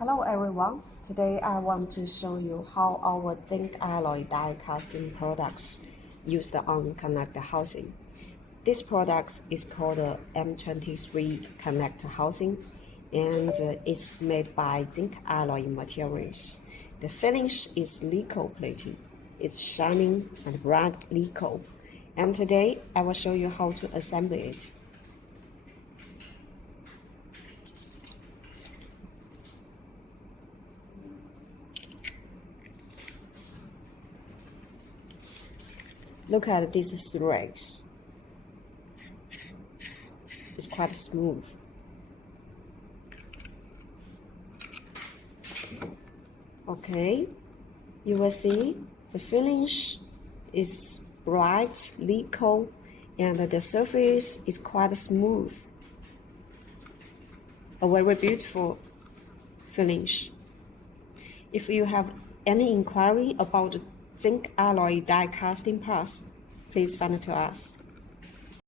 Hello everyone, today I want to show you how our zinc alloy die casting products used on connector housing. This product is called M23 connector housing and it's made by zinc alloy materials. The finish is nickel plating. It's shining and bright nickel. And today I will show you how to assemble it. Look at these threads. It's quite smooth. Okay, you will see the finish is bright nickel and the surface is quite smooth. A very beautiful finish. If you have any inquiry about zinc alloy die casting parts, please find it to us.